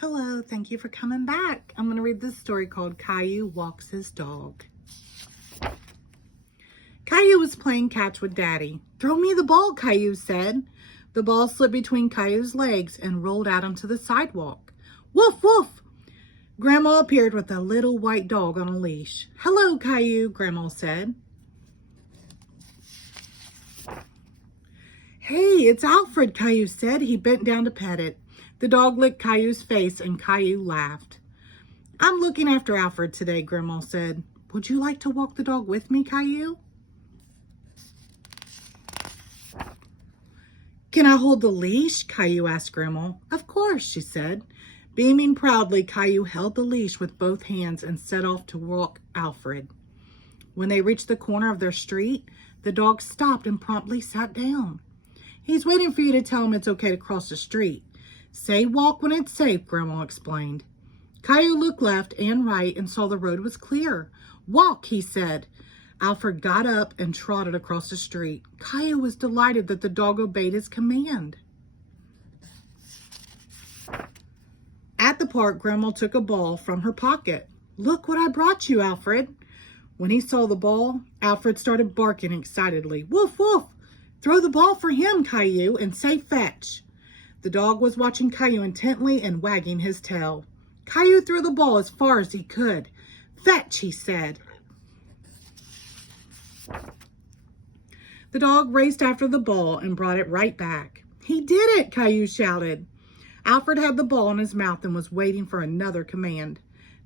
Hello, thank you for coming back. I'm going to read this story called Caillou Walks His Dog. Caillou was playing catch with Daddy. "Throw me the ball," Caillou said. The ball slipped between Caillou's legs and rolled out onto the sidewalk. "Woof, woof!" Grandma appeared with a little white dog on a leash. "Hello, Caillou," Grandma said. "Hey, it's Alfred," Caillou said. He bent down to pet it. The dog licked Caillou's face and Caillou laughed. "I'm looking after Alfred today," Grandma said. "Would you like to walk the dog with me, Caillou?" "Can I hold the leash?" Caillou asked Grandma. "Of course," she said. Beaming proudly, Caillou held the leash with both hands and set off to walk Alfred. When they reached the corner of their street, the dog stopped and promptly sat down. "He's waiting for you to tell him it's okay to cross the street. Say walk when it's safe," Grandma explained. Caillou looked left and right and saw the road was clear. "Walk," he said. Alfred got up and trotted across the street. Caillou was delighted that the dog obeyed his command. At the park, Grandma took a ball from her pocket. "Look what I brought you, Alfred." When he saw the ball, Alfred started barking excitedly. "Woof, woof! Throw the ball for him, Caillou, and say fetch." The dog was watching Caillou intently and wagging his tail. Caillou threw the ball as far as he could. "Fetch," he said. The dog raced after the ball and brought it right back. "He did it!" Caillou shouted. Alfred had the ball in his mouth and was waiting for another command.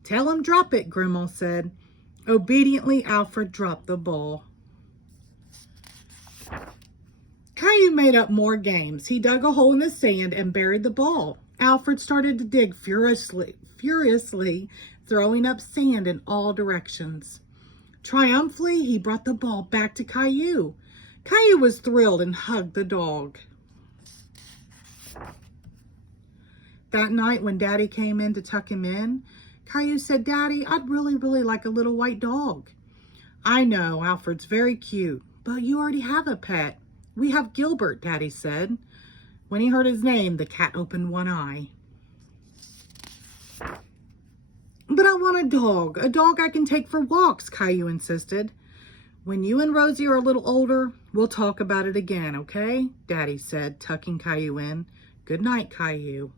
"Tell him drop it," Grandma said. Obediently, Alfred dropped the ball. Caillou made up more games. He dug a hole in the sand and buried the ball. Alfred started to dig furiously, throwing up sand in all directions. Triumphantly, he brought the ball back to Caillou. Caillou was thrilled and hugged the dog. That night when Daddy came in to tuck him in, Caillou said, "Daddy, I'd really like a little white dog." "I know, Alfred's very cute, but you already have a pet. We have Gilbert," Daddy said. When he heard his name, the cat opened one eye. "But I want a dog I can take for walks," Caillou insisted. "When you and Rosie are a little older, we'll talk about it again, okay?" Daddy said, tucking Caillou in. "Good night, Caillou."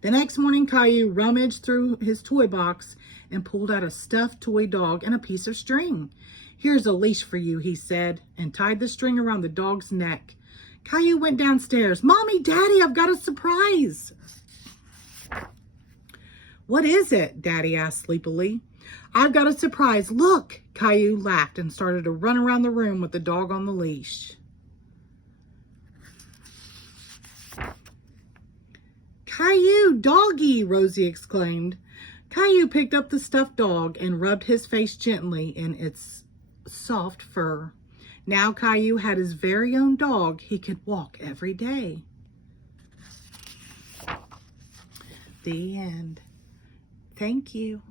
The next morning, Caillou rummaged through his toy box and pulled out a stuffed toy dog and a piece of string. "Here's a leash for you," he said, and tied the string around the dog's neck. Caillou went downstairs. "Mommy, Daddy, I've got a surprise." "What is it?" Daddy asked sleepily. "I've got a surprise. Look!" Caillou laughed and started to run around the room with the dog on the leash. "Caillou, doggy!" Rosie exclaimed. Caillou picked up the stuffed dog and rubbed his face gently in its soft fur. Now Caillou had his very own dog he could walk every day. The end. Thank you.